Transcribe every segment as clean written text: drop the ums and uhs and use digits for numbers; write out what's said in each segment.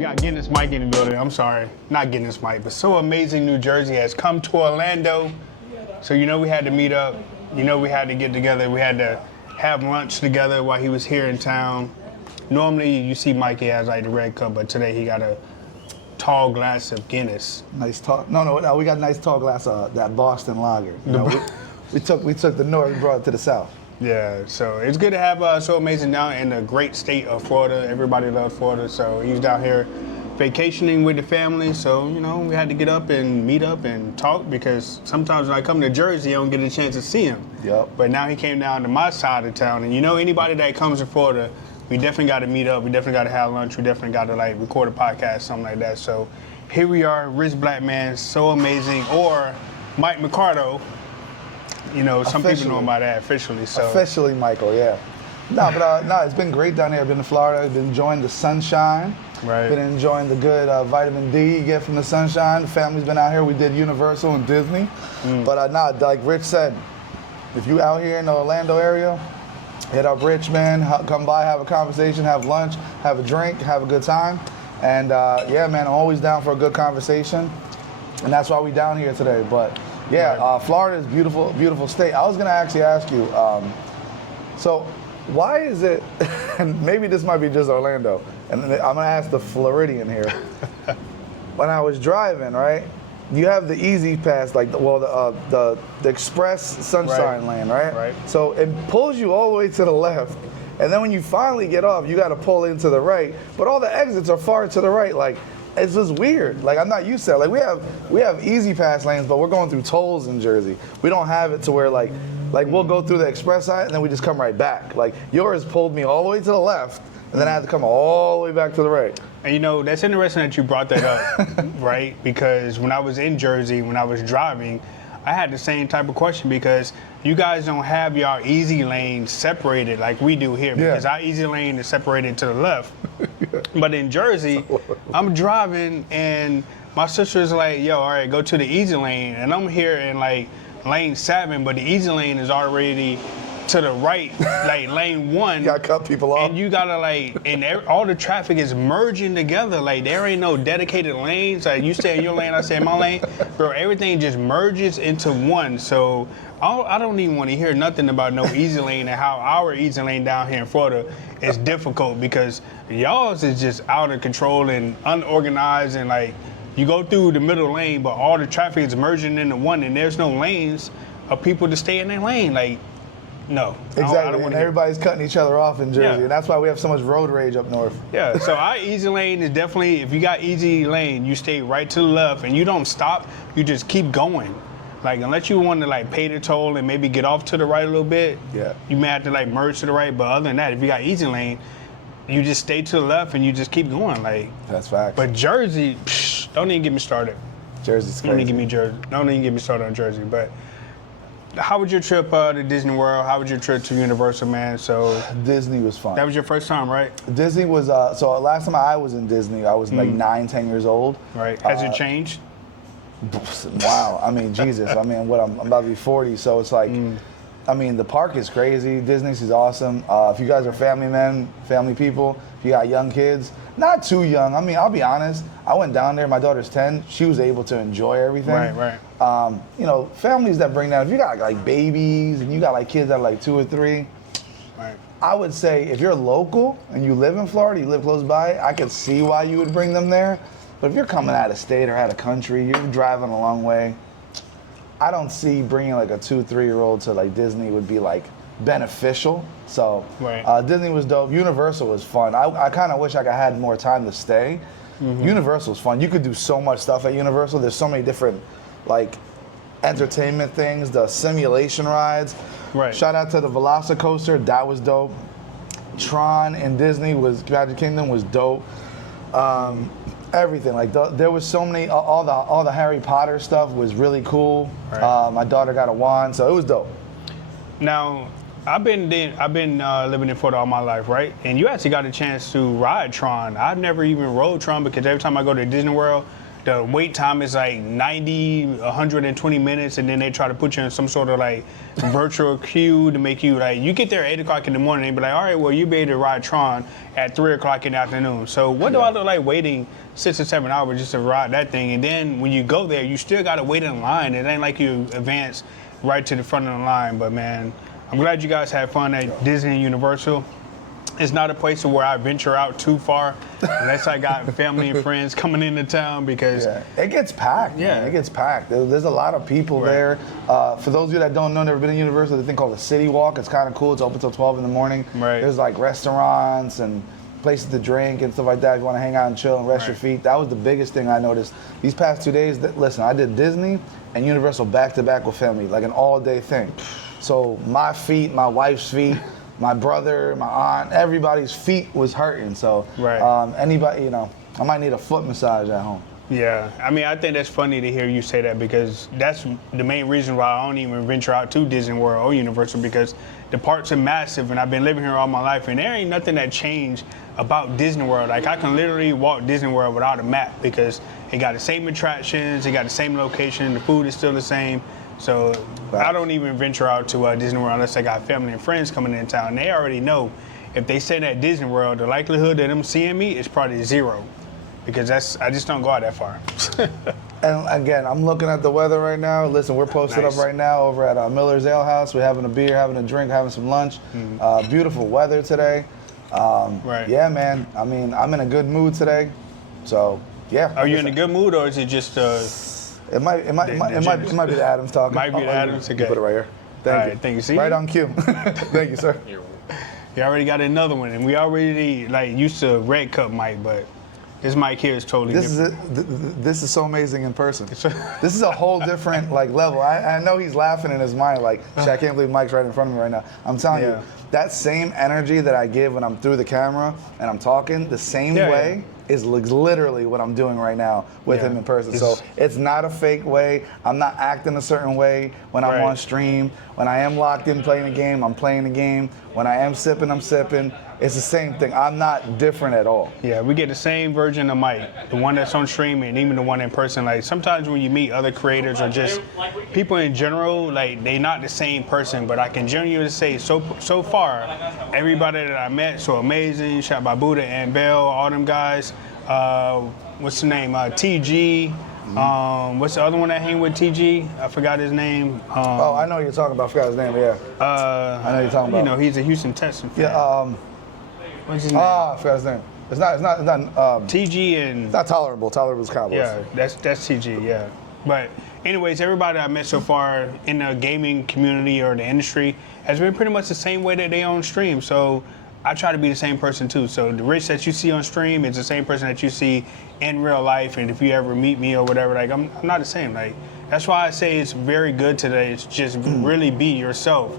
We got Guinness Mike in the building. I'm sorry, not Guinness Mike, but So Amazing New Jersey has come to Orlando. So you know we had to meet up. You know we had to get together. We had to have lunch together while he was here in town. Normally you see Mikey has like the red cup, but today he got a tall glass of Guinness. Nice tall. No, we got a nice tall glass of that Boston lager. You know, we took the north, we brought it to the south. Yeah, so it's good to have So Amazing down in the great state of Florida. Everybody loves Florida, so he's down here vacationing with the family. So, you know, we had to get up and meet up and talk because sometimes when I come to Jersey, I don't get a chance to see him. Yep. But now he came down to my side of town, and you know, anybody that comes to Florida, we definitely got to meet up. We definitely got to have lunch. We definitely got to like record a podcast, something like that. So here we are, Rich Black Man, So Amazing, or Mike Mercado. You know, some people know him by that officially. So officially, Michael, yeah. No, but it's been great down here. I've been to Florida. I've been enjoying the sunshine. Right. Been enjoying the good vitamin D you get from the sunshine. The family's been out here. We did Universal and Disney. But like Rich said, if you out here in the Orlando area, hit up Rich, man. Come by, have a conversation, have lunch, have a drink, have a good time. And yeah, man, I'm always down for a good conversation. And that's why we down here today. But yeah, Florida is beautiful, beautiful state. I was gonna actually ask you, so why is it, and maybe this might be just Orlando, and I'm gonna ask the Floridian here. When I was driving, right, you have the easy pass, like the express sunshine lane, right? Right. So it pulls you all the way to the left, and then when you finally get off, you got to pull into the right. But all the exits are far to the right, like. It's just weird. Like I'm not used to that. Like we have easy pass lanes, but we're going through tolls in Jersey. We don't have it to where like we'll go through the express side and then we just come right back. Like yours pulled me all the way to the left, and then I had to come all the way back to the right. And you know, that's interesting that you brought that up, right? Because when I was in Jersey, when I was driving, I had the same type of question because you guys don't have your easy lane separated like we do here because our easy lane is separated to the left. But in Jersey, I'm driving and my sister's like, yo, all right, go to the easy lane. And I'm here in like lane 7, but the easy lane is already to the right, like lane 1. You gotta cut people off. And you gotta like, and all the traffic is merging together. Like there ain't no dedicated lanes. Like you stay in your lane, I stay in my lane. Bro, everything just merges into one. So I don't even want to hear nothing about no easy lane and how our easy lane down here in Florida is difficult because y'all's is just out of control and unorganized and like you go through the middle lane, but all the traffic is merging into one and there's no lanes of people to stay in their lane. Like, no. Exactly, and everybody's cutting each other off in Jersey, and that's why we have so much road rage up north. Yeah, so our easy lane is definitely, if you got easy lane, you stay right to the left and you don't stop, you just keep going. Like, unless you want to like pay the toll and maybe get off to the right a little bit, you may have to like merge to the right, but other than that, if you got easy lane, you just stay to the left and you just keep going. Like, that's facts. But Jersey, don't even get me started. Jersey's crazy. Don't even get me started on Jersey, but how was your trip to Disney World? How was your trip to Universal, man? So Disney was fun. That was your first time, right? Disney was, so last time I was in Disney, I was like 9, 10 years old. Right, has it changed? Wow, I mean, Jesus, I mean, I'm about to be 40, so it's like, I mean, the park is crazy, Disney's is awesome. If you guys are family men, family people, if you got young kids, not too young, I mean, I'll be honest, I went down there, my daughter's 10, she was able to enjoy everything. Right. You know, families that bring down, if you got like babies and you got like kids that are like 2 or 3, right. I would say if you're local and you live in Florida, you live close by, I could see why you would bring them there. But if you're coming out of state or out of country, you're driving a long way, I don't see bringing like a 2, 3-year-old to like Disney would be like beneficial. So Disney was dope. Universal was fun. I kind of wish I had more time to stay. Universal's fun. You could do so much stuff at Universal. There's so many different like entertainment things, the simulation rides. Right. Shout out to the Velocicoaster, that was dope. Tron in Disney Magic Kingdom was dope. Everything, like there was so many, all the Harry Potter stuff was really cool. Right. My daughter got a wand, so it was dope. Now, I've been living in Florida all my life, right? And you actually got a chance to ride Tron. I've never even rode Tron because every time I go to Disney World, the wait time is like 90, 120 minutes, and then they try to put you in some sort of like virtual queue to make you like, you get there at 8 o'clock in the morning, they be like, all right, well, you be able to ride Tron at 3 o'clock in the afternoon. So what do I look like waiting 6 or 7 hours just to ride that thing? And then when you go there, you still got to wait in line. It ain't like you advance right to the front of the line. But man, I'm glad you guys had fun at Disney and Universal. It's not a place where I venture out too far unless I got family and friends coming into town because it gets packed. Yeah, man. It gets packed. There's a lot of people there. For those of you that don't know, never been to Universal, there's a thing called the City Walk. It's kind of cool. It's open till 12 in the morning. Right. There's like restaurants and places to drink and stuff like that. If you want to hang out and chill and rest your feet, that was the biggest thing I noticed these past 2 days. Listen, I did Disney and Universal back to back with family, like an all-day thing. So my feet, my wife's feet. My brother, my aunt, everybody's feet was hurting. So anybody, I might need a foot massage at home. Yeah, I mean, I think that's funny to hear you say that because that's the main reason why I don't even venture out to Disney World or Universal because the parks are massive and I've been living here all my life and there ain't nothing that changed about Disney World. Like I can literally walk Disney World without a map because it got the same attractions, it got the same location, the food is still the same. So I don't even venture out to Disney World unless I got family and friends coming in town. They already know if they say that Disney World, the likelihood of them seeing me is probably 0 because I just don't go out that far. And again, I'm looking at the weather right now. Listen, we're posted up right now over at Miller's Ale House. We're having a beer, having a drink, having some lunch. Beautiful weather today. Yeah, man. I mean, I'm in a good mood today. So, yeah. Are you in a good mood or is it just... It might be the Adams talking. Might be the Adams. Okay. You put it right here. Thank you. Thank you. See? Right on cue. Thank you, sir. You already got another one, and we already like used to red cup mic, but this mic here is totally different. This is so amazing in person. This is a whole different like level. I know he's laughing in his mind like, shit, I can't believe Mike's right in front of me right now. I'm telling you, that same energy that I give when I'm through the camera and I'm talking, the same way is literally what I'm doing right now with him in person. So it's not a fake way. I'm not acting a certain way when I'm on stream. When I am locked in playing a game, I'm playing the game. When I am sipping, I'm sipping. It's the same thing. I'm not different at all. Yeah, we get the same version of Mike, the one that's on stream and even the one in person. Like sometimes when you meet other creators or just people in general, like they not the same person, but I can genuinely say so far, everybody that I met, so amazing, shout out Buddha and Bell, all them guys. What's the name? TG. What's the other one that hang with TG? I forgot his name. I know you're talking about. I forgot his name. Yeah. I know you're talking about. You know, he's a Houston Texans fan. Yeah. What's his name? I forgot his name. It's not. TG and. It's not Tolerable. Tolerable's Cowboys. Yeah, that's TG. Yeah. But anyways, everybody I met so far in the gaming community or the industry has been pretty much the same way that they on stream. So I try to be the same person too. So the Rich that you see on stream is the same person that you see in real life. And if you ever meet me or whatever, like I'm not the same. Like that's why I say it's very good today. It's just really be yourself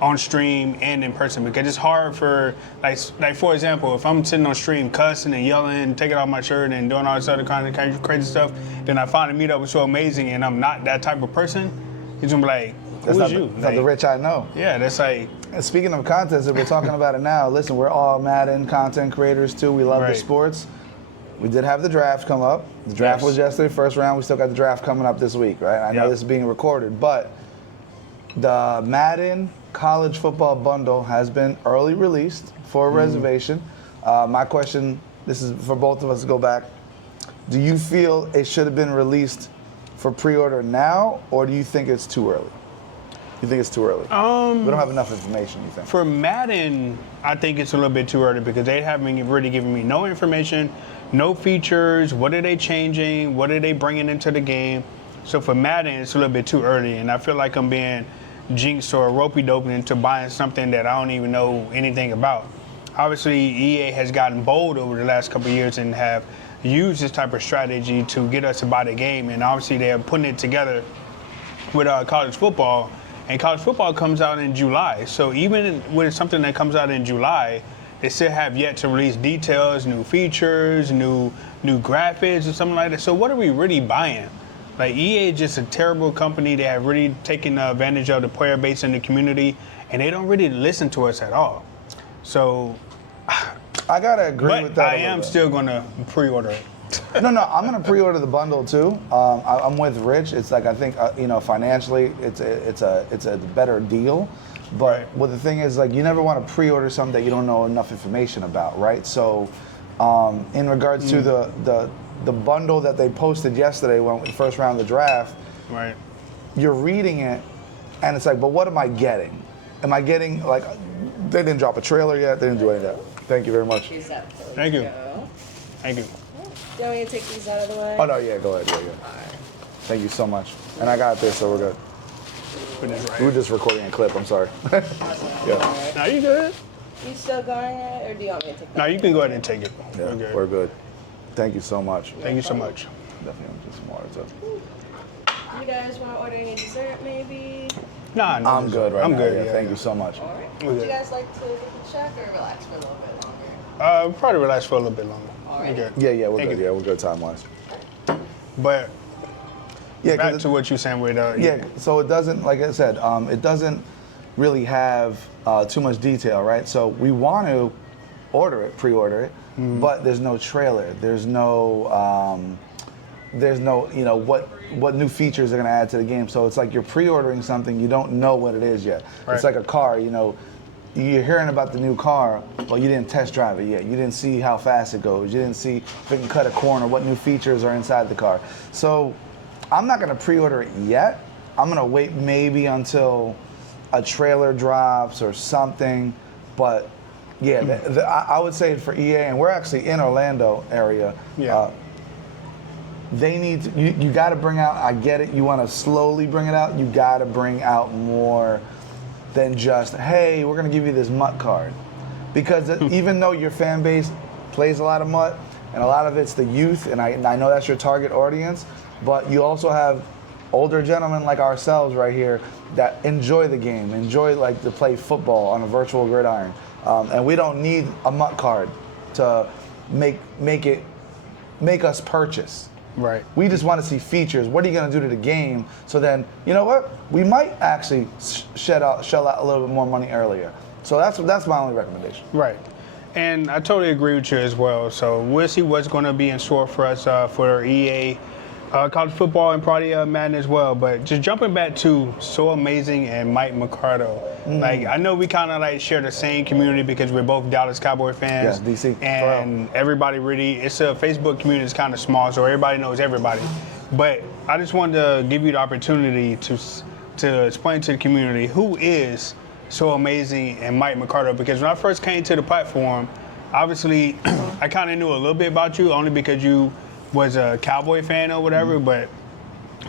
on stream and in person because it's hard for like for example, if I'm sitting on stream cussing and yelling, taking off my shirt and doing all this other kind of crazy stuff, then I finally meet up with So Amazing and I'm not that type of person, he's gonna be like, who's you? That's not the Rich I know. Yeah, that's like. And speaking of content, if we're talking about it now, listen, we're all Madden content creators too. We love the sports. We did have the draft come up. The draft was yesterday, first round. We still got the draft coming up this week, right? I know this is being recorded, but the Madden College Football Bundle has been early released for a reservation. My question, this is for both of us to go back. Do you feel it should have been released for pre-order now, or do you think it's too early? You think it's too early? We don't have enough information, you think? For Madden, I think it's a little bit too early because they haven't really given me no information, no features, what are they changing, what are they bringing into the game. So for Madden, it's a little bit too early, and I feel like I'm being jinxed or ropey-doped into buying something that I don't even know anything about. Obviously, EA has gotten bold over the last couple of years and have used this type of strategy to get us to buy the game, and obviously they are putting it together with college football. And college football comes out in July. So even with something that comes out in July, they still have yet to release details, new features, new graphics or something like that. So what are we really buying? Like EA is just a terrible company. They have really taken advantage of the player base in the community, and they don't really listen to us at all. So I gotta agree with that. I am still gonna pre-order it. No, I'm gonna pre-order the bundle too. I'm with Rich. It's like I think financially, it's a better deal. But what the thing is, like, you never want to pre-order something that you don't know enough information about, right? So, in regards to the bundle that they posted yesterday when we first round the draft, right? You're reading it, and it's like, but what am I getting? Am I getting, like, they didn't drop a trailer yet. They didn't do any of that. Thank you very much. Thank you. Thank you. Do you want me to take these out of the way? Oh no, yeah, go ahead. Yeah. Thank you so much. And I got this, so we're good. Right. We were just recording a clip. I'm sorry. Yeah. No, you good? You still going it, or do you want me to take that? No, you can go ahead and take it. Yeah, we're good. Thank you so much. Thank you so much. Definitely get some water too. You guys want to order any dessert, maybe? Nah, no, I'm good right I'm now. good. Yeah, thank you so much. All right. We're Would good. you guys like to get the check or relax for a little bit longer? Probably relax for a little bit longer. All right. Good. Yeah, we're Thank good. you. Yeah, we're good time-wise. But Yeah, back to what you're saying with yeah. So it doesn't, like I said, it doesn't really have too much detail, right? So we want to order it, pre-order it, but there's no trailer. There's no what new features they're gonna add to the game. So it's like you're pre-ordering something, you don't know what it is yet. Right. It's like a car, you're hearing about the new car, but you didn't test drive it yet. You didn't see how fast it goes. You didn't see if it can cut a corner, what new features are inside the car. So I'm not gonna pre-order it yet. I'm gonna wait maybe until a trailer drops or something. But yeah, I would say for EA, and we're actually in Orlando area. Yeah. They need to, you got to bring out. I get it. You want to slowly bring it out. You got to bring out more than just, hey, we're gonna give you this MUT card, because even though your fan base plays a lot of MUT and a lot of it's the youth, and I know that's your target audience, but you also have older gentlemen like ourselves right here that enjoy the game, enjoy like to play football on a virtual gridiron, and we don't need a MUT card to make us purchase. Right. We just want to see features. What are you going to do to the game? So then, you know what? We might actually shell out a little bit more money earlier. So that's my only recommendation. Right. And I totally agree with you as well. So we'll see what's going to be in store for us for EA college football and probably Madden as well. But just jumping back to So Amazing and Mike Mercado. Like, I know we kind of like share the same community because we're both Dallas Cowboy fans. Yes, DC. And everybody really, it's a Facebook community that's kind of small, so everybody knows everybody. But I just wanted to give you the opportunity to explain to the community who is So Amazing and Mike Mercado, because when I first came to the platform, obviously I kind of knew a little bit about you only because you was a Cowboy fan or whatever, but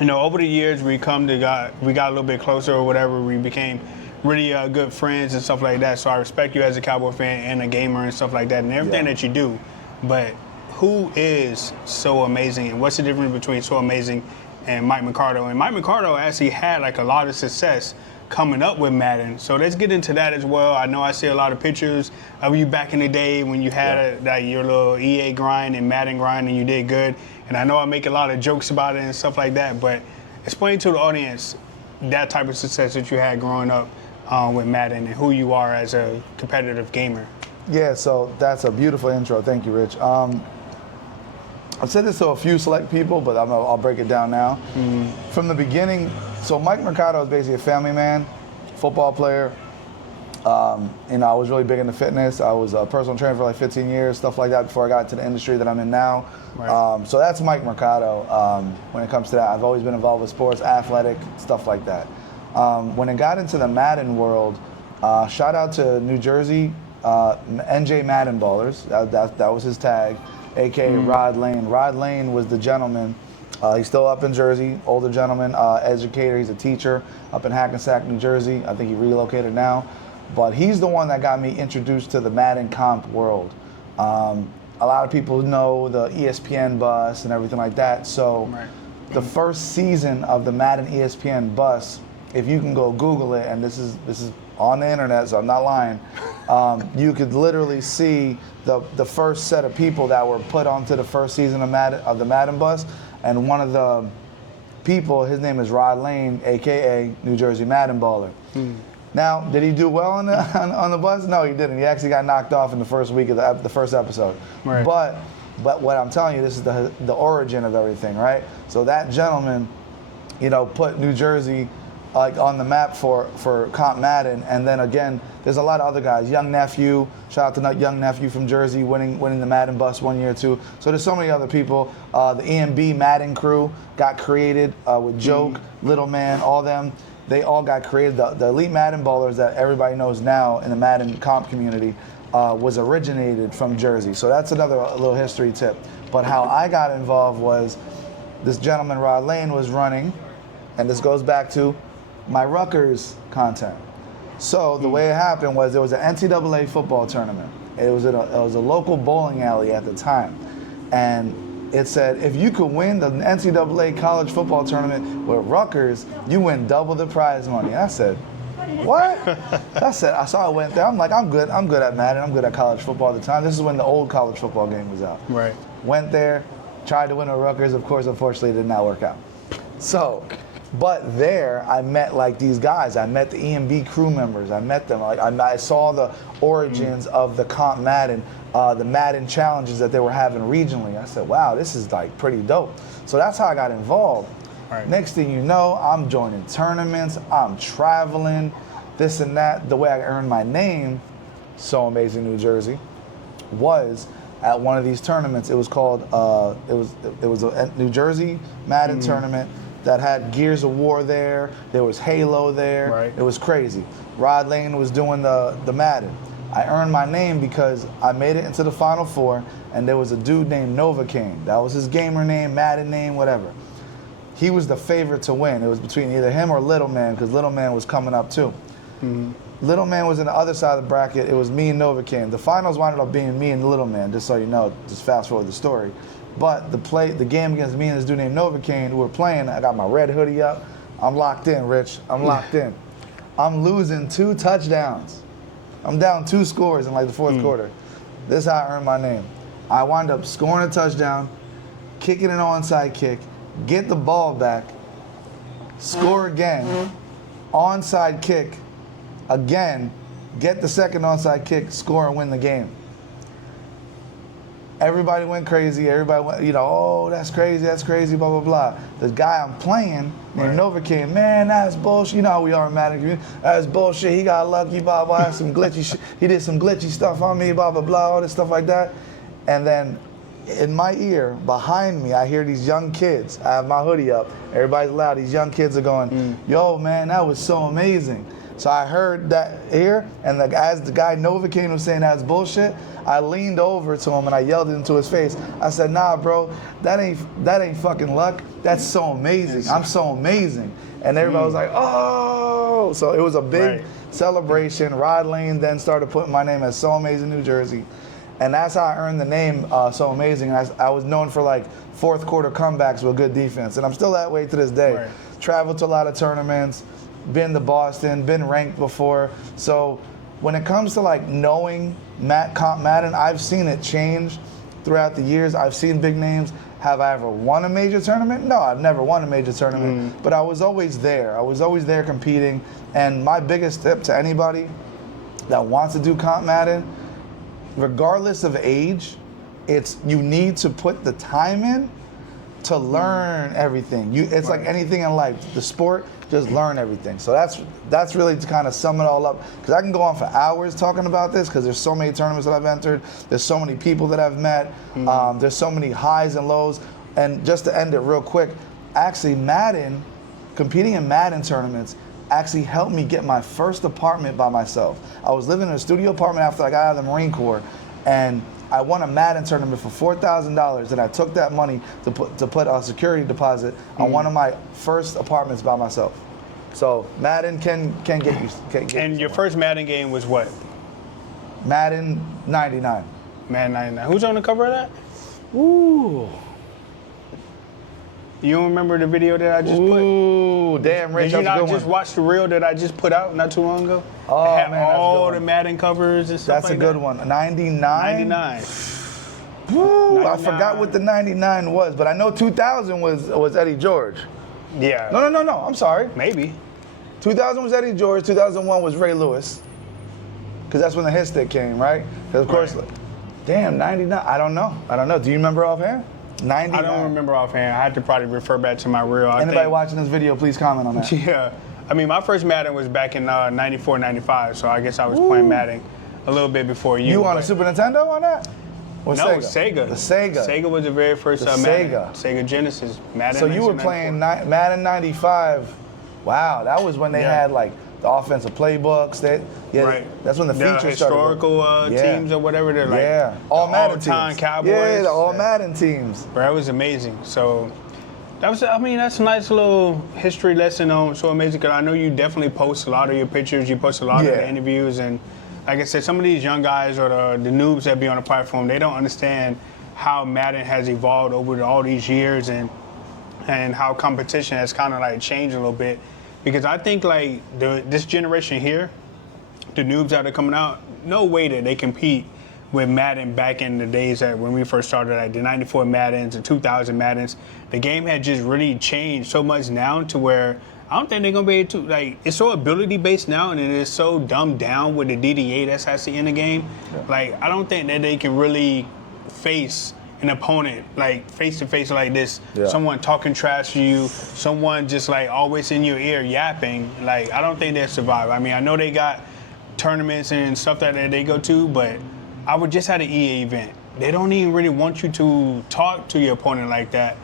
over the years we got a little bit closer or whatever. We became really good friends and stuff like that. So I respect you as a Cowboy fan and a gamer and stuff like that and everything that you do. But who is So Amazing, and what's the difference between So Amazing and Mike Mercado? And Mike Mercado actually had like a lot of success coming up with Madden. So let's get into that as well. I know I see a lot of pictures of you back in the day when you had your little EA grind and Madden grind and you did good. And I know I make a lot of jokes about it and stuff like that, but explain to the audience that type of success that you had growing up with Madden and who you are as a competitive gamer. Yeah, so that's a beautiful intro. Thank you, Rich. I've said this to a few select people, but I'll break it down now. From the beginning, so Mike Mercado is basically a family man, football player. I was really big into fitness. I was a personal trainer for like 15 years, stuff like that, before I got into the industry that I'm in now. Right. So that's Mike Mercado when it comes to that. I've always been involved with sports, athletic, stuff like that. When it got into the Madden world, shout out to New Jersey, NJ Madden Ballers. That was his tag, a.k.a. Rod Lane. Rod Lane was the gentleman. He's still up in Jersey, older gentleman, educator. He's a teacher up in Hackensack, New Jersey. I think he relocated now. But he's the one that got me introduced to the Madden comp world. A lot of people know the ESPN bus and everything like that. So the first season of the Madden ESPN bus, if you can go Google it, and this is on the internet, so I'm not lying, you could literally see the first set of people that were put onto the first season of the Madden bus. And one of the people, his name is Rod Lane, a.k.a. New Jersey Madden Baller. Now, did he do well on the bus? No, he didn't. He actually got knocked off in the first week of the first episode. Right. But But what I'm telling you, this is the origin of everything, right? So that gentleman, put New Jersey like on the map for Comp Madden, and then again, there's a lot of other guys. Young Nephew, shout out to Young Nephew from Jersey, winning the Madden bus 1 year or two. So there's so many other people. The EMB Madden crew got created with Joke, Little Man, all them. They all got created. The elite Madden ballers that everybody knows now in the Madden comp community was originated from Jersey. So that's another little history tip. But how I got involved was this gentleman, Rod Lane, was running, and this goes back to my Rutgers content. So the way it happened was there was an NCAA football tournament. It was a local bowling alley at the time. And it said, if you could win the NCAA college football tournament with Rutgers, you win double the prize money. I said, what? So I went there. I'm like, I'm good at Madden. I'm good at college football at the time. This is when the old college football game was out. Right. Went there, tried to win with Rutgers. Of course, unfortunately, it did not work out. So, but there I met like these guys. I met the EMB crew members. I met them. Like I saw the origins of the Comp Madden, the Madden challenges that they were having regionally. I said, wow, this is like pretty dope. So that's how I got involved. Right. Next thing you know, I'm joining tournaments, I'm traveling, this and that. The way I earned my name, So Amazing New Jersey, was at one of these tournaments. It was called, it was a New Jersey Madden tournament that had Gears of War there. There was Halo there. Right. It was crazy. Rod Lane was doing the Madden. I earned my name because I made it into the Final Four, and there was a dude named Overcame. That was his gamer name, Madden name, whatever. He was the favorite to win. It was between either him or Little Man, because Little Man was coming up too. Little Man was in the other side of the bracket. It was me and Novocaine. The finals wound up being me and Little Man, just so you know, just fast forward the story. But the game against me and this dude named Novocaine, who were playing, I got my red hoodie up. I'm locked in, Rich. I'm locked in. I'm losing 2 touchdowns. I'm down 2 scores in like the fourth quarter. This is how I earned my name. I wound up scoring a touchdown, kicking an onside kick, get the ball back, score again, onside kick again, get the second onside kick, score and win the game. Everybody went crazy. Everybody went, oh, that's crazy, blah, blah, blah. The guy I'm playing named Novocaine, man, that's bullshit. You know how we are in Madden community. That's bullshit. He got lucky, blah, blah, some glitchy shit. He did some glitchy stuff on me, blah, blah, blah, all this stuff like that. And then in my ear, behind me, I hear these young kids. I have my hoodie up. Everybody's loud. These young kids are going, yo, man, that was so amazing. So I heard that here, and as the guy Novocaine was saying that's bullshit, I leaned over to him and I yelled it into his face. I said, nah, bro, that ain't fucking luck. That's so amazing. I'm so amazing. And everybody was like, oh. So it was a big celebration. Rod Lane then started putting my name as So Amazing New Jersey. And that's how I earned the name So Amazing. I was known for like fourth quarter comebacks with good defense. And I'm still that way to this day. Right. Traveled to a lot of tournaments, been to Boston, been ranked before. So when it comes to like knowing Comp Madden, I've seen it change throughout the years. I've seen big names. Have I ever won a major tournament? No, I've never won a major tournament, but I was always there. I was always there competing. And my biggest tip to anybody that wants to do Comp Madden, regardless of age, you need to put the time in to learn everything. It's like anything in life. The sport, just learn everything. So that's really to kind of sum it all up. Because I can go on for hours talking about this because there's so many tournaments that I've entered. There's so many people that I've met. There's so many highs and lows. And just to end it real quick, actually Madden, competing in Madden tournaments actually helped me get my first apartment by myself. I was living in a studio apartment after I got out of the Marine Corps, and I won a Madden tournament for $4,000, and I took that money to put a security deposit on one of my first apartments by myself. So Madden can get you. And your first Madden game was what? Madden 99. Madden 99. Who's on the cover of that? Ooh. You don't remember the video that I just put? Ooh, damn, Rich, Did you that's a not good just one. watch the reel that I just put out not too long ago? Oh, it had man, that's a all good the one. Madden covers and stuff That's like a good that. one. 99? 99. Woo, I 99. forgot what the 99 was, but I know 2000 was Eddie George. Yeah. No, I'm sorry. Maybe. 2000 was Eddie George, 2001 was Ray Lewis, because that's when the hit stick came, right? Because of course, Right. Damn, 99. I don't know. Do you remember offhand? 99. I don't remember offhand. I had to probably refer back to my reel. Anybody watching this video, please comment on that. Yeah. I mean, my first Madden was back in 94, 95, so I guess I was playing Madden a little bit before you. You on a Super Nintendo on that? Or no, Sega? The Sega. Sega was the very first Madden. Sega Genesis. Madden. So you were playing Madden 95. Wow, that was when they had like the offensive playbooks. Right. That's when the features started. Historical teams or whatever. They're like all Madden all-time teams. Cowboys. Yeah, the all Madden teams. Bro, that was amazing. So that's a nice little history lesson on So Amazing. Cause I know you definitely post a lot of your pictures. You post a lot of the interviews, and like I said, some of these young guys or the noobs that be on the platform, they don't understand how Madden has evolved over all these years and how competition has kind of like changed a little bit. Because I think like this generation here, the noobs that are coming out, no way that they compete with Madden back in the days that when we first started, like the 94 Maddens, the 2000 Maddens. The game had just really changed so much now to where I don't think they're gonna be able to, like, it's so ability based now and it is so dumbed down with the DDA that's actually in the game. Yeah. Like, I don't think that they can really face an opponent like face to face like this. Yeah. Someone talking trash to you, someone just like always in your ear yapping. Like, I don't think they'll survive. I mean, I know they got tournaments and stuff that they go to, but I would just had an EA event. They don't even really want you to talk to your opponent like that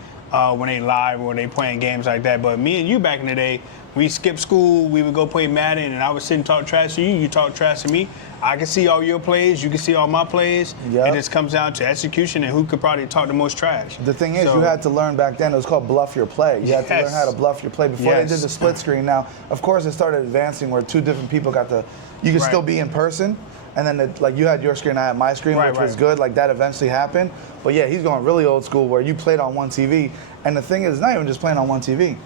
when they live or they playing games like that. But me and you back in the day, we skipped school, we would go play Madden, and I would sit and talk trash to you, you talk trash to me. I can see all your plays, you can see all my plays. Yep. It just comes down to execution and who could probably talk the most trash. The thing is, you had to learn back then, it was called bluff your play. You had to learn how to bluff your play before they did the split screen. Now, of course, it started advancing where two different people got to, you could still be in person, and then like you had your screen, I had my screen, which was good. Like that eventually happened. But yeah, he's going really old school where you played on one TV. And the thing is, it's not even just playing on one TV.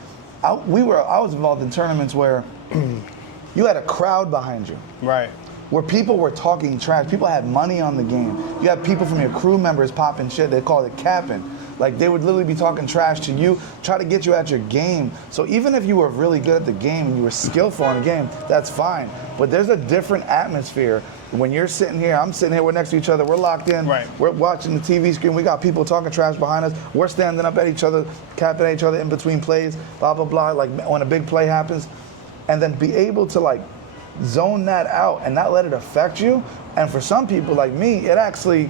I was involved in tournaments where you had a crowd behind you. Right. Where people were talking trash. People had money on the game. You had people from your crew members popping shit. They called it capping. Like, they would literally be talking trash to you, try to get you at your game. So even if you were really good at the game and you were skillful in the game, that's fine. But there's a different atmosphere when you're sitting here. I'm sitting here, we're next to each other, we're locked in. Right. We're watching the TV screen. We got people talking trash behind us. We're standing up at each other, capping at each other in between plays, blah, blah, blah. Like, when a big play happens. And then be able to, like, zone that out and not let it affect you. And for some people like me, it actually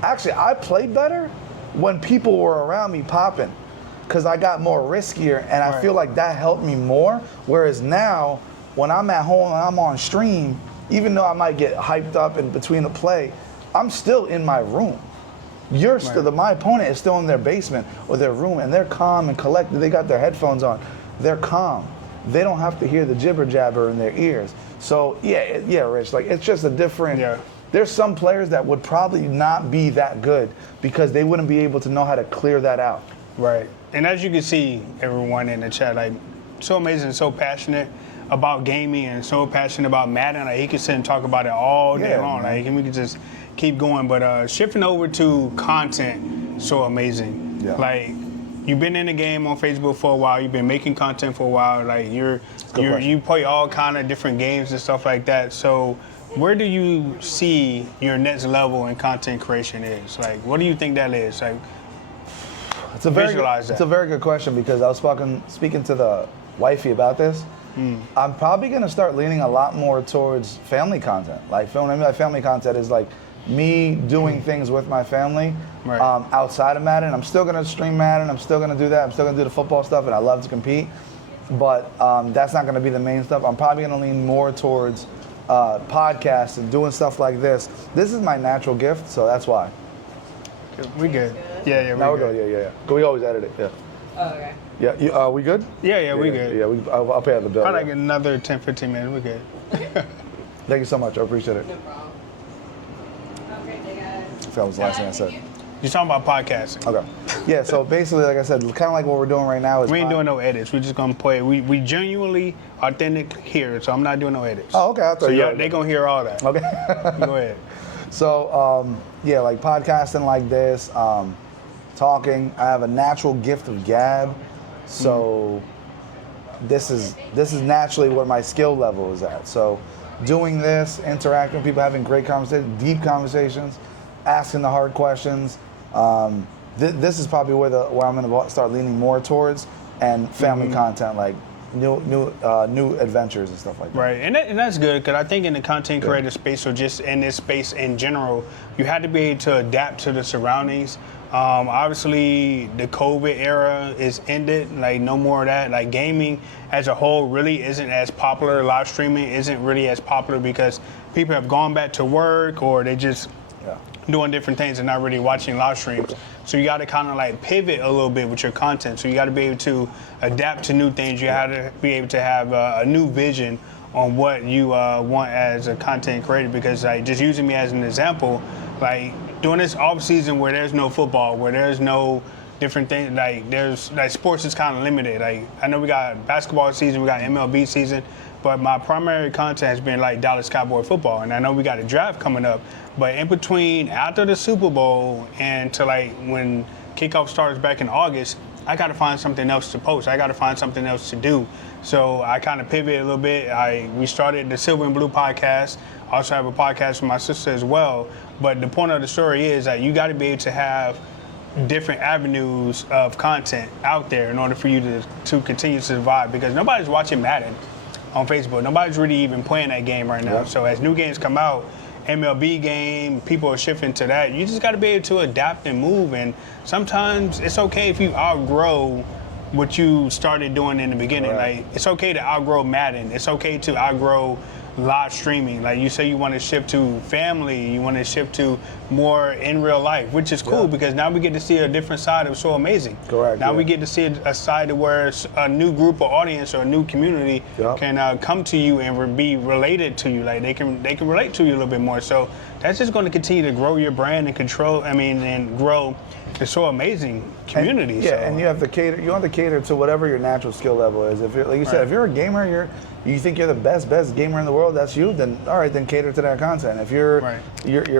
I played better when people were around me popping, because I got more riskier, and I feel like that helped me more. Whereas now, when I'm at home and I'm on stream, even though I might get hyped up in between a play, I'm still in my room. My opponent is still in their basement or their room, and they're calm and collected. They got their headphones on. They're calm. They don't have to hear the jibber jabber in their ears. So yeah, Rich. Like, it's just a different. Yeah. There's some players that would probably not be that good because they wouldn't be able to know how to clear that out. Right. And as you can see, everyone in the chat, like, So Amazing, so passionate about gaming and so passionate about Madden. Like, he could sit and talk about it all day long. Like, and we could just keep going. But shifting over to content, So Amazing. Yeah. Like, you've been in the game on Facebook for a while. You've been making content for a while. Like, you play all kind of different games and stuff like that. So where do you see your next level in content creation is? Like, what do you think that is? Like, it's a very good question, because I was speaking to the wifey about this. I'm probably going to start leaning a lot more towards family content. Like, family content is like me doing things with my family outside of Madden. I'm still going to stream Madden. I'm still going to do that. I'm still going to do the football stuff, and I love to compete. But that's not going to be the main stuff. I'm probably going to lean more towards podcasts and doing stuff like this. This is my natural gift, so that's why. We good. Yeah, we're good. Yeah. We always edit it. Yeah. Oh, okay. Yeah, we good? Yeah, we good. Yeah, I'll pay out the bill. Probably like another 10, 15 minutes. We're good. Thank you so much. I appreciate it. No problem. Okay, guys. That was the last thing I said. You're talking about podcasting. Okay. Yeah, so basically, like I said, kind of like what we're doing right now is we ain't doing no edits. We're just gonna play. We genuinely authentic here, so I'm not doing no edits. Oh, okay. I thought they gonna hear all that. Okay. Go ahead. So like podcasting like this, talking. I have a natural gift of gab, so this is naturally what my skill level is at. So doing this, interacting with people, having great conversations, deep conversations, asking the hard questions. This is probably where I'm going to start leaning more towards, and family content, like new adventures and stuff like that. Right, and that's good, because I think in the content creator space, or just in this space in general, you had to be able to adapt to the surroundings. Obviously, the COVID era is ended, like no more of that. Like gaming as a whole really isn't as popular. Live streaming isn't really as popular because people have gone back to work, or they just doing different things and not really watching live streams. So you got to kind of like pivot a little bit with your content. So you got to be able to adapt to new things. You have to be able to have a new vision on what you want as a content creator. Because like, just using me as an example, like during this off season where there's no football, where there's no different things, like sports is kind of limited. Like I know we got basketball season, we got MLB season, but my primary content has been like Dallas Cowboy football, and I know we got a draft coming up. But in between, after the Super Bowl and to like when kickoff starts back in August, I got to find something else to post. I got to find something else to do. So I kind of pivoted a little bit. We started the Silver and Blue podcast. I also have a podcast with my sister as well. But the point of the story is that you got to be able to have different avenues of content out there in order for you to continue to survive, because nobody's watching Madden on Facebook. Nobody's really even playing that game right now. So as new games come out, MLB game, people are shifting to that. You just got to be able to adapt and move. And sometimes it's okay if you outgrow what you started doing in the beginning. Like it's okay to outgrow Madden. It's okay to outgrow live streaming. Like you say, you want to shift to family. You want to shift to more in real life, which is cool because now we get to see a different side of So Amazing. Correct. Now we get to see a side of where a new group of audience or a new community can come to you and be related to you. Like they can relate to you a little bit more. So that's just going to continue to grow your brand and grow the So Amazing community. And you have to cater. You want to cater to whatever your natural skill level is. If you're, like you said, if you're a gamer, you think you're the best gamer in the world, that's you, then all right, then cater to that content. If you're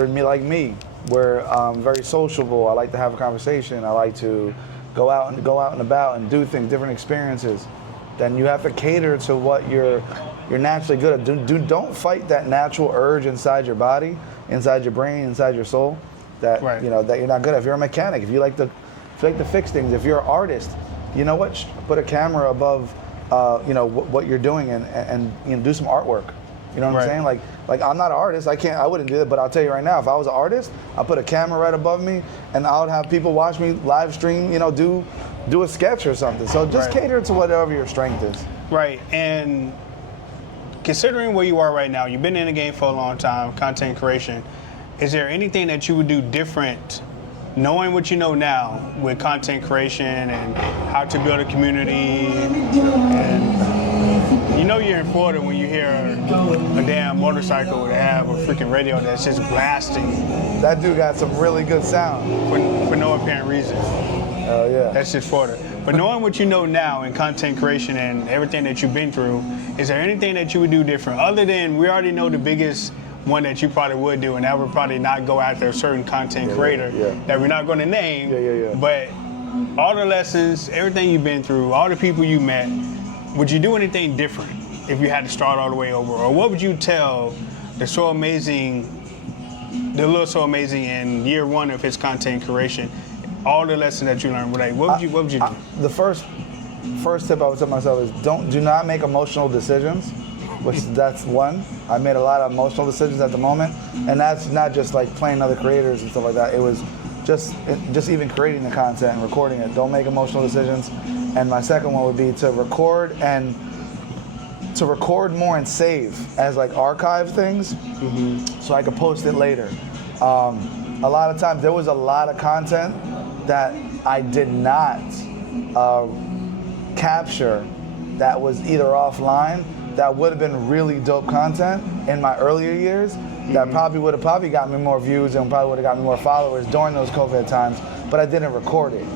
me like me, where I'm very sociable, I like to have a conversation, I like to go out and about and do things, different experiences, then you have to cater to what you're naturally good at. Don't fight that natural urge inside your body, inside your brain, inside your soul, that that you're not good at. If you're a mechanic, if you like to fix things, if you're an artist, you know what? Put a camera above what you're doing and do some artwork. You know what I'm saying? Like I'm not an artist. I wouldn't do that. But I'll tell you right now, if I was an artist, I'll put a camera right above me, and I would have people watch me live stream. Do a sketch or something. So just cater to whatever your strength is. Right. And considering where you are right now, you've been in the game for a long time, content creation. Is there anything that you would do different, knowing what you know now with content creation and how to build a community? And you're in Florida when you hear a damn motorcycle that have a freaking radio that's just blasting. That dude got some really good sound. For no apparent reason. Oh yeah. That's just Florida. But knowing what you know now in content creation and everything that you've been through, is there anything that you would do different? Other than, we already know the biggest one that you probably would do, and that would probably not go after a certain content creator that we're not going to name. But all the lessons, everything you've been through, all the people you met, would you do anything different if you had to start all the way over? Or what would you tell the little So Amazing in year one of his content creation, all the lessons that you learned? Like, what would you do? The first tip I would tell myself is do not make emotional decisions. That's one. I made a lot of emotional decisions at the moment, and that's not just like playing other creators and stuff like that. It was just even creating the content and recording it. Don't make emotional decisions. And my second one would be to record more and save as like archive things, so I could post it later. A lot of times there was a lot of content that I did not capture that was either offline that would have been really dope content in my earlier years that probably would have got me more views and probably would have got me more followers during those COVID times, but I didn't record it.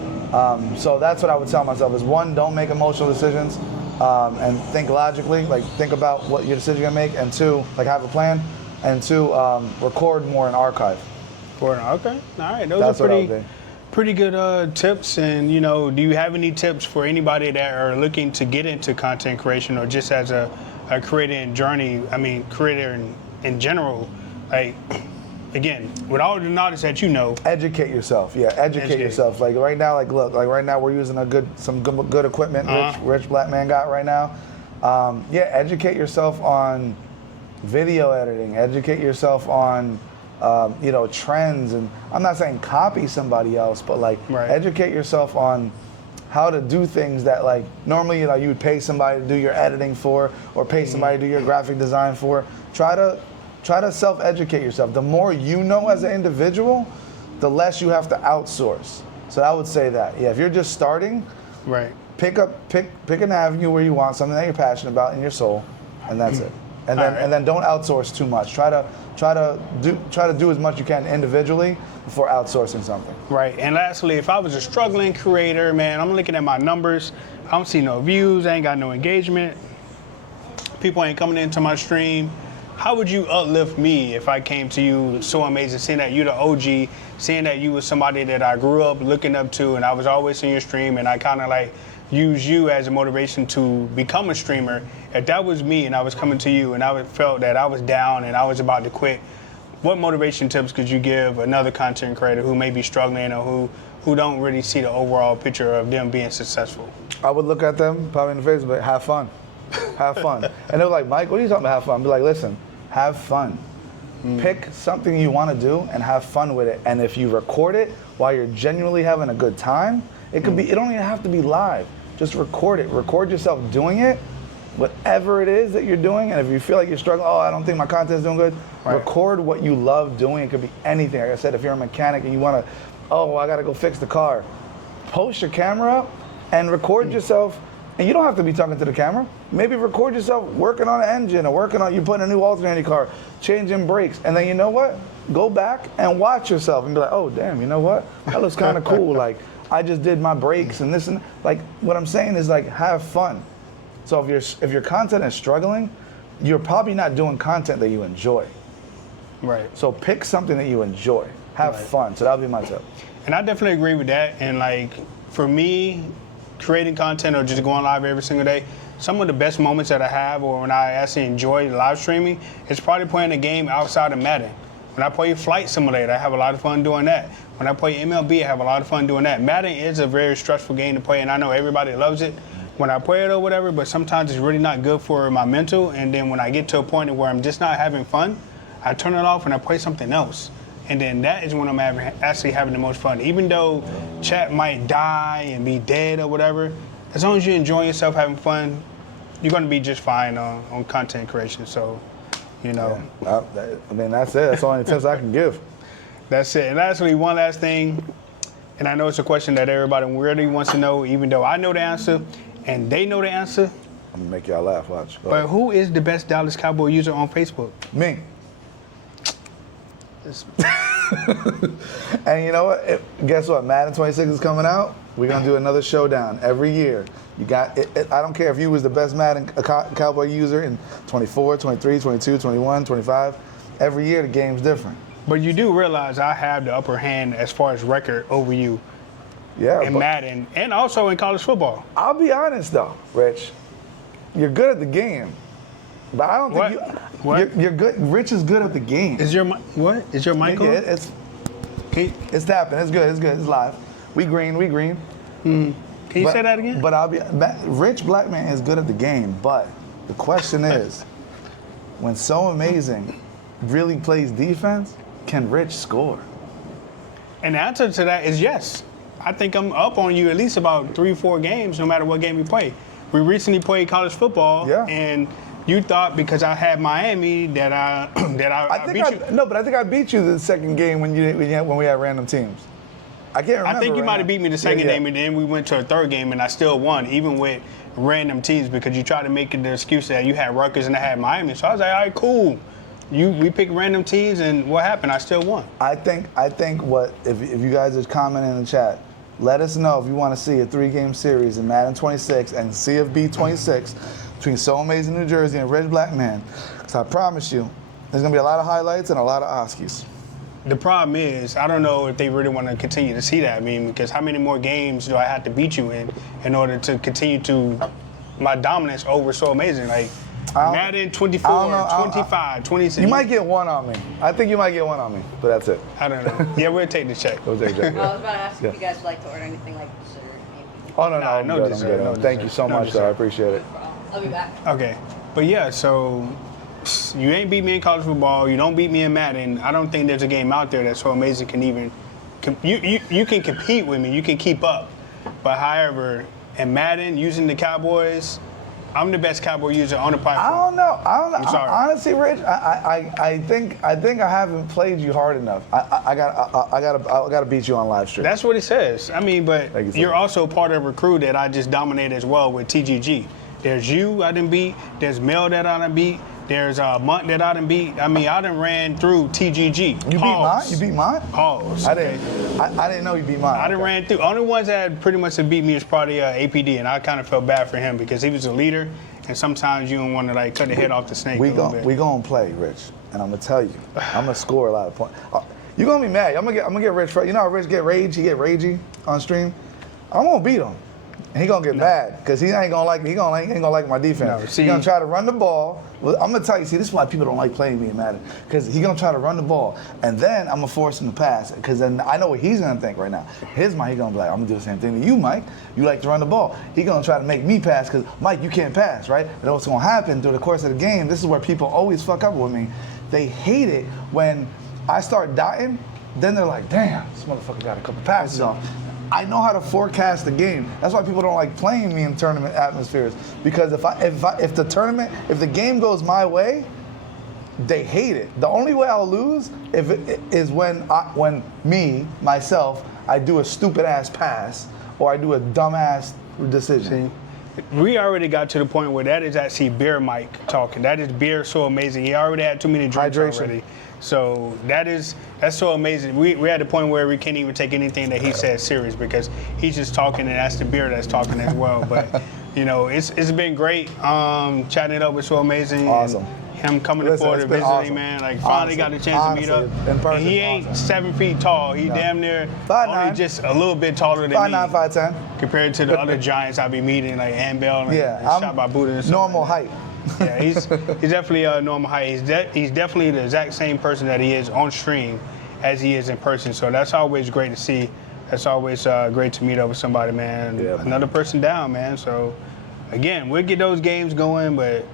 So that's what I would tell myself is, one, don't make emotional decisions and think logically, like think about what your decision you're gonna make, and two, like have a plan, and two, record more and archive. Okay, all right, those are pretty good tips. And do you have any tips for anybody that are looking to get into content creation, or just as a creator in general? Like, again, with all the knowledge that you know, educate yourself. Yeah, educate yourself. Like right now, look, right now we're using some good equipment. Rich Black Man got right now. Yeah, educate yourself on video editing. Educate yourself on trends. And I'm not saying copy somebody else, but educate yourself on how to do things that normally you would pay somebody to do your editing for, or pay somebody to do your graphic design for. Try to self-educate yourself. The more you know as an individual, the less you have to outsource. So I would say that. Yeah, if you're just starting, pick an avenue where you want something that you're passionate about in your soul, and that's it. And then don't outsource too much. Try to do as much you can individually before outsourcing something. Right. And lastly, if I was a struggling creator, man, I'm looking at my numbers. I don't see no views. I ain't got no engagement. People ain't coming into my stream. How would you uplift me if I came to you so amazing, seeing that you the OG, seeing that you was somebody that I grew up looking up to, and I was always in your stream, and I kind of use you as a motivation to become a streamer? If that was me and I was coming to you and I felt that I was down and I was about to quit, what motivation tips could you give another content creator who may be struggling or who don't really see the overall picture of them being successful? I would look at them probably in the face, but have fun. Have fun. And they're like, Mike, what are you talking about have fun? I'd be like, listen, have fun. Pick something you want to do and have fun with it. And if you record it while you're genuinely having a good time, it don't even have to be live. Just record it. Record yourself doing it, whatever it is that you're doing. And if you feel like you're struggling, I don't think my content's doing good, record what you love doing. It could be anything. Like I said, if you're a mechanic and you want to, I got to go fix the car, post your camera up and record yourself. And you don't have to be talking to the camera. Maybe record yourself working on an engine or you putting a new alternator in your car, changing brakes. And then you know what? Go back and watch yourself and be like, oh, damn, you know what? That looks kind of cool. I just did my brakes and this and what I'm saying is have fun. So if your content is struggling, you're probably not doing content that you enjoy. Right. So pick something that you enjoy. Have fun. So that'll be my tip. And I definitely agree with that. And for me, creating content or just going live every single day, some of the best moments that I have or when I actually enjoy live streaming is probably playing a game outside of Madden. When I play Flight Simulator, I have a lot of fun doing that. When I play MLB, I have a lot of fun doing that. Madden is a very stressful game to play, and I know everybody loves it when I play it or whatever, but sometimes it's really not good for my mental. And then when I get to a point where I'm just not having fun, I turn it off and I play something else. And then that is when I'm actually having the most fun. Even though chat might die and be dead or whatever, as long as you enjoy yourself having fun, you're going to be just fine on content creation. So, Yeah. That's it. That's the only tips I can give. That's it. And lastly, one last thing, and I know it's a question that everybody really wants to know, even though I know the answer and they know the answer. I'm going to make y'all laugh. Watch. But who is the best Dallas Cowboy user on Facebook? Me. And you know what? Guess what? Madden 26 is coming out. We're going to do another showdown every year. You got it. I don't care if you was the best Madden Cowboy user in 24, 23, 22, 21, 25. Every year the game's different. But you do realize I have the upper hand as far as record over you in Madden and also in college football. I'll be honest though, Rich. You're good at the game. But I don't think you're good. Rich is good at the game. Is your what? Is your mic on? It's tapping. It's good. It's live. We green. Can you say that again? But Rich Black Man is good at the game. But the question is, when So Amazing really plays defense, can Rich score? And the answer to that is yes. I think I'm up on you at least about 3-4 games, no matter what game we play. We recently played college football, and you thought because I had Miami that I beat you. No, but I think I beat you the second game when we had random teams. I can't remember. I think you might have beat me the second game, and then we went to a third game, and I still won, even with random teams, because you tried to make the excuse that you had Rutgers and I had Miami. So I was like, all right, cool. We picked random teams, and what happened? I still won. I think if you guys just comment in the chat, let us know if you want to see a 3-game series in Madden 26 and CFB 26 between So Amazing New Jersey and Rich Black Man. Because I promise you, there's going to be a lot of highlights and a lot of Oskies. The problem is, I don't know if they really want to continue to see that. I mean, because how many more games do I have to beat you in order to continue to my dominance over So Amazing? Madden 24, I don't know, 25, 26. You might get one on me. I think you might get one on me, but that's it. I don't know. Yeah, we'll take the check. We'll take that. I was about to ask if you guys like to order anything like dessert, maybe. Oh, no, Nah, I'm no good, dessert, I'm good. no Thank you dessert. so No much, sir. I dessert. appreciate it. I'll be back. Okay. But yeah, so you ain't beat me in college football. You don't beat me in Madden. I don't think there's a game out there that's so amazing can even. You can compete with me. You can keep up. But however, in Madden, using the Cowboys, I'm the best Cowboy user on the platform. I don't know. I'm sorry. Honestly, Rich, I think I haven't played you hard enough. I gotta beat you on live stream. That's what it says. I mean, but Thank you so you're much. also part of a crew that I just dominate as well with TGG. There's you I done beat. There's Mel that I done beat. There's Monk that I done beat. I mean, I done ran through TGG. You beat mine? You beat mine? Pause. I didn't know you beat mine. I done ran through. Only ones that pretty much have beat me was probably APD, and I kind of felt bad for him because he was a leader, and sometimes you don't want to like cut the head off the snake a little bit. We gonna play, Rich, and I'm gonna tell you, I'm gonna score a lot of points. You're gonna be mad. I'm gonna get Rich. You know how Rich get rage? He get ragey on stream. I'm gonna beat him. And he gonna get mad because he ain't gonna like me. He ain't gonna like my defense. No, see- He gonna try to run the ball. Well, I'm gonna tell you. See, this is why people don't like playing me in Madden because he gonna try to run the ball, and then I'm gonna force him to pass because then I know what he's gonna think right now. His mind, he gonna be like, I'm gonna do the same thing to you, Mike. You like to run the ball. He gonna try to make me pass because Mike, you can't pass, right? And what's gonna happen through the course of the game? This is where people always fuck up with me. They hate it when I start dotting. Then they're like, damn, this motherfucker got a couple passes off. I know how to forecast the game. That's why people don't like playing me in tournament atmospheres. Because if the game goes my way, they hate it. The only way I'll lose is when myself, I do a stupid ass pass or I do a dumb ass decision. We already got to the point where that is actually beer Mike talking. That is beer so amazing. He already had too many drinks Hydration. already. So that's so amazing. We're at the point where we can't even take anything that he says serious because he's just talking and that's the beer that's talking as well. But you know, it's been great chatting it up with So Amazing. Awesome. And him coming Listen, forward it's and been visiting, awesome. man. Like finally got the chance to meet up. Honestly, in person, And he ain't awesome. 7 feet tall. He damn near 5'9". only just a little bit taller than 5'9", me 5'10". compared to the other giants I be meeting like Ambell and Yeah, Shot by Buddha and stuff normal like that. height. Yeah, he's definitely a normal height. He's definitely the exact same person that he is on stream as he is in person. So that's always great to see. That's always great to meet up with somebody, man. Yeah, man. Another person down, man. So again, we'll get those games going, but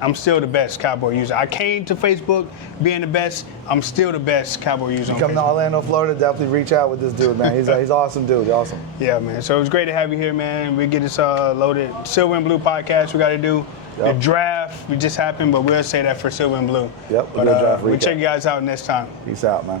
I'm still the best Cowboy user. I came to Facebook being the best. I'm still the best Cowboy user on Come to Facebook. Orlando, Florida, definitely reach out with this dude, man. He's awesome dude, awesome. Yeah, man. So it's great to have you here, man. We get this loaded. Silver and Blue podcast we got to do. Yep. The draft, we just happened, but we'll say that for Silver and Blue. Yep, we'll But do a draft we'll recap. check you guys out next time. Peace out, man.